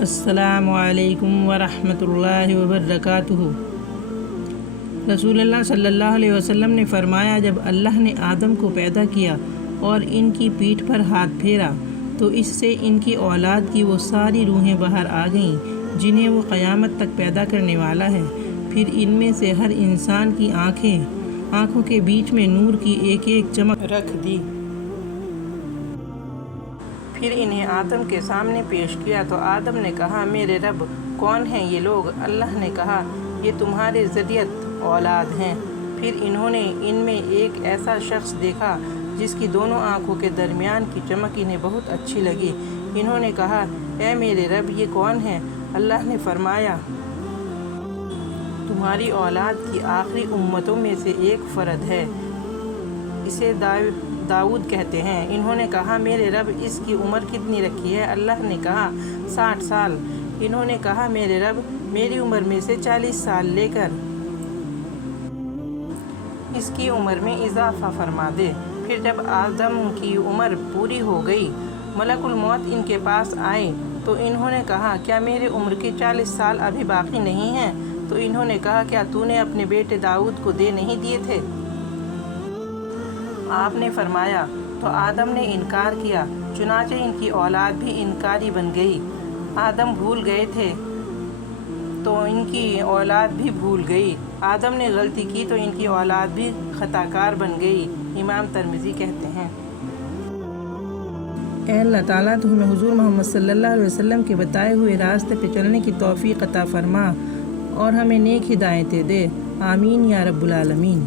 السلام علیکم ورحمۃ اللہ وبرکاتہ۔ رسول اللہ صلی اللہ علیہ وسلم نے فرمایا، جب اللہ نے آدم کو پیدا کیا اور ان کی پیٹھ پر ہاتھ پھیرا تو اس سے ان کی اولاد کی وہ ساری روحیں باہر آ گئیں جنہیں وہ قیامت تک پیدا کرنے والا ہے۔ پھر ان میں سے ہر انسان کی آنکھوں کے بیچ میں نور کی ایک ایک چمک رکھ دی۔ پھر انہیں آدم کے سامنے پیش کیا تو آدم نے کہا، میرے رب، کون ہیں یہ لوگ؟ اللہ نے کہا، یہ تمہارے ذریت اولاد ہیں۔ پھر انہوں نے ان میں ایک ایسا شخص دیکھا جس کی دونوں آنکھوں کے درمیان کی چمک انہیں بہت اچھی لگی۔ انہوں نے کہا، اے میرے رب، یہ کون ہے؟ اللہ نے فرمایا، تمہاری اولاد کی آخری امتوں میں سے ایک فرد ہے، اسے داؤد کہتے ہیں۔ انہوں نے کہا، میرے رب، اس کی عمر کتنی رکھی ہے؟ اللہ نے کہا، 60 سال۔ انہوں نے کہا، میرے رب، میری عمر میں سے 40 سال لے کر اس کی عمر میں اضافہ فرما دے۔ پھر جب آدم کی عمر پوری ہو گئی، ملک الموت ان کے پاس آئے تو انہوں نے کہا، کیا میری عمر کے 40 سال ابھی باقی نہیں ہیں؟ تو انہوں نے کہا، کیا تو نے اپنے بیٹے داؤد کو دے نہیں دیے تھے؟ آپ نے فرمایا، تو آدم نے انکار کیا، چنانچہ ان کی اولاد بھی انکاری بن گئی۔ آدم بھول گئے تھے تو ان کی اولاد بھی بھول گئی۔ آدم نے غلطی کی تو ان کی اولاد بھی خطا کار بن گئی۔ امام ترمذی کہتے ہیں، اے اللہ تعالیٰ، تو ہمیں حضور محمد صلی اللہ علیہ وسلم کے بتائے ہوئے راستے پہ چلنے کی توفیق عطا فرما اور ہمیں نیک ہدایتیں دے۔ آمین یا رب العالمین۔